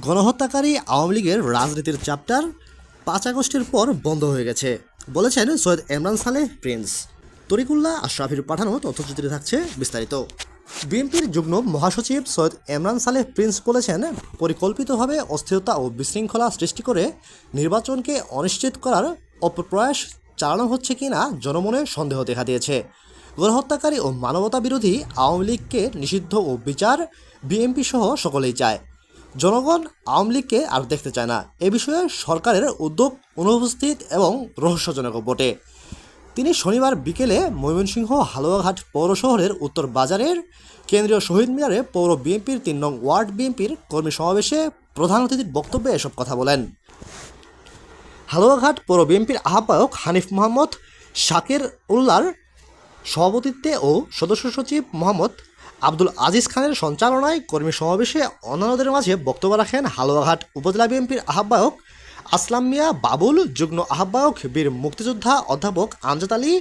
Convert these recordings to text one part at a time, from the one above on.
গণহত্যাকারী আওয়ামী লীগের রাজনীতির চ্যাপ্টার পাঁচ আগস্টের পর বন্ধ হয়ে গেছে। বলেছেন সৈয়দ ইমরান সালেহ প্রিন্স। তরিকুল্লাহ আশরাফির পাঠানো তথ্যচিত্রে থাকছে বিস্তারিত। বিএনপির যুগ্ম মহাসচিব সৈয়দ ইমরান সালেহ প্রিন্স বলেছেন, পরিকল্পিতভাবে অস্থিরতা ও বিশৃঙ্খলা সৃষ্টি করে নির্বাচনকে অনিশ্চিত করার অপপ্রয়াস চালানো হচ্ছে কিনা জনমনে সন্দেহ দেখা দিয়েছে। গণহত্যাকারী ও মানবতা বিরোধী আওয়ামী লীগকে নিষিদ্ধ ও বিচার বিএনপি সহ সকলেই চায়। জনগণ আওয়ামী লীগকে আর দেখতে চায় না। এ বিষয়ে সরকারের উদ্যোগ, অনুপস্থিত এবং রহস্যজনক বটে। তিনি শনিবার বিকেলে ময়মনসিংহ হালুয়াঘাট পৌর শহরের উত্তর বাজারের কেন্দ্রীয় শহীদ মিনারে পৌর বিএনপির তিন নং ওয়ার্ড বিএনপির কর্মী সমাবেশে প্রধান অতিথির বক্তব্যে এসব কথা বলেন। হালুয়াঘাট পৌর বিএনপির আহ্বায়ক হানিফ মোহাম্মদ শাকের উল্লার সভাপতিত্বে ও সদস্য সচিব মোহাম্মদ আব্দুল আজিজ খানের সঞ্চালনায় কর্মী সমাবেশে অন্যান্যদের মাঝে বক্তব্য রাখেন হালুয়াঘাট উপজেলা বিএনপির আহ্বায়ক আসলাম মিয়া বাবুল, যুগ্ম আহ্বায়ক বীর মুক্তিযোদ্ধা অধ্যাপক আমজাদ আলী,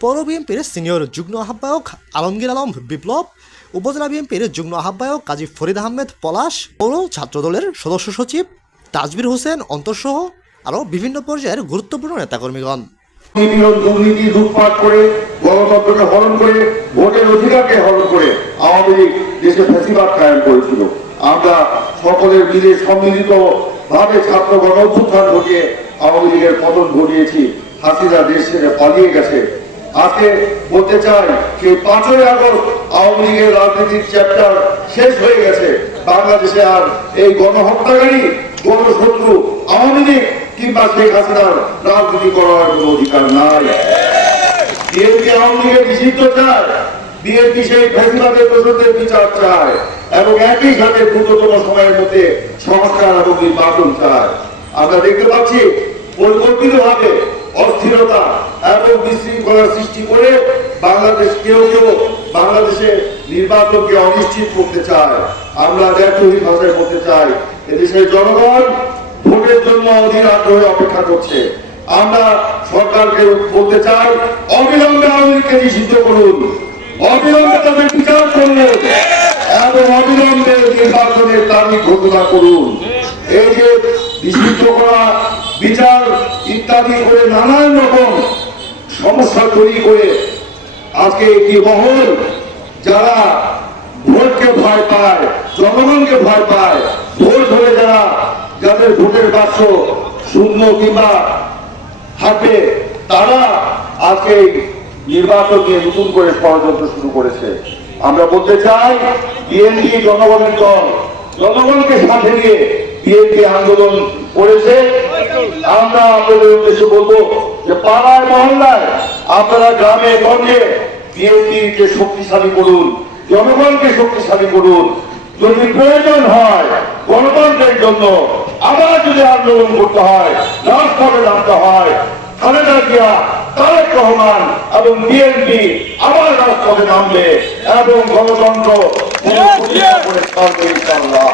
পৌর বিএনপির সিনিয়র যুগ্ম আহ্বায়ক আলমগীর আলম বিপ্লব, উপজেলা বিএনপির যুগ্ম আহ্বায়ক কাজী ফরিদ আহমেদ পলাশ, পৌর ছাত্রদলের সদস্য সচিব তাজবির হোসেন অন্তঃসহ আরও বিভিন্ন পর্যায়ের গুরুত্বপূর্ণ নেতাকর্মীগণ। দুর্নীতি, লুটপাট করে, গণতন্ত্রকে হরণ করে, ভোটের অধিকারকে হরণ করে লীগ দেশে ফেসিবাদ কায়েম করেছিল। আমরা সকলের মিলে সম্মিলিত ভাবে ছাত্র গণ অভ্যুত্থান ঘটিয়ে আওয়ামী লীগের পতন ঘটিয়েছি। হাসিনা দেশ ছেড়ে পালিয়ে গেছে। আজকে বলতে চাই, যে পাঁচই আগস্ট আওয়ামী লীগের রাজনীতির চ্যাপ্টার শেষ হয়ে গেছে। বাংলাদেশে আর এই গণহত্যাকারী, গণশত্রু আওয়ামী লীগ কিংবা শেখ হাসিনার রাজনীতি করার কোনো অধিকার নাই। বিএনপি আওয়ামী লীগের নিষিদ্ধ চায়, বিএনপি সেই ফেসিবাদের দোষদের বিচার চায়, এবং একই সাথে দ্রুততম সময়ের মধ্যে সংস্কার এবং নির্বাচন চায়। আমরা দেখতে পাচ্ছি, পরিকল্পিতভাবে অস্থিরতা এবং বিশৃঙ্খলার সৃষ্টি করে বাংলাদেশ কেউ কেউ বাংলাদেশে নির্বাচনকে অনিশ্চিত করতে চায়। আমরা ব্যর্থহীন ভাষায় বলতে চাই, এদেশের জনগণ ভোটের জন্য অধীর আগ্রহে অপেক্ষা করছে। আমরা সরকারকে বলতে চাই, অবিলম্বে আওয়ামী নিষিদ্ধ করুন। অবিলম্বে তাদের বিচার করুন এবং অবিলম্বে নির্বাচনের তারিখ ঘোষণা করুন। এই যে নিষিদ্ধ করা বিচার ইত্যাদি করে নানান রকম সমস্যা তৈরি করে আজকে একটি মহল যারা ভোটকে ভয় পায়, জনগণকে ভয় পায়, ভোট ধরে যারা যাদের ভোটের বাক্স শূন্য কিংবা থাকবে, তারা আজকে নির্বাচন নিয়ে নতুন করে ষড়যন্ত্র শুরু করেছে। আমরা বলতে চাই, বিএনপি জনগণের দল, জনগণকে সাথে নিয়ে বিএনপি আন্দোলন করেছে। আমরা আপনাদের উদ্দেশ্যে বলব যে পাড়ায়, মহল্লায় আপনারা গ্রামে, গঞ্জে বিএনপিকে শক্তিশালী করুন, জনগণকে শক্তিশালী করুন। যদি প্রয়োজন হয় গণতন্ত্রের জন্য আবার যদি আন্দোলন করতে হয় রাজপথে নামতে হয় খালেদা জিয়া তারেক রহমান এবং বিএনপি আবার রাজপথে নামবে এবং গণতন্ত্র ইনশাআল্লাহ।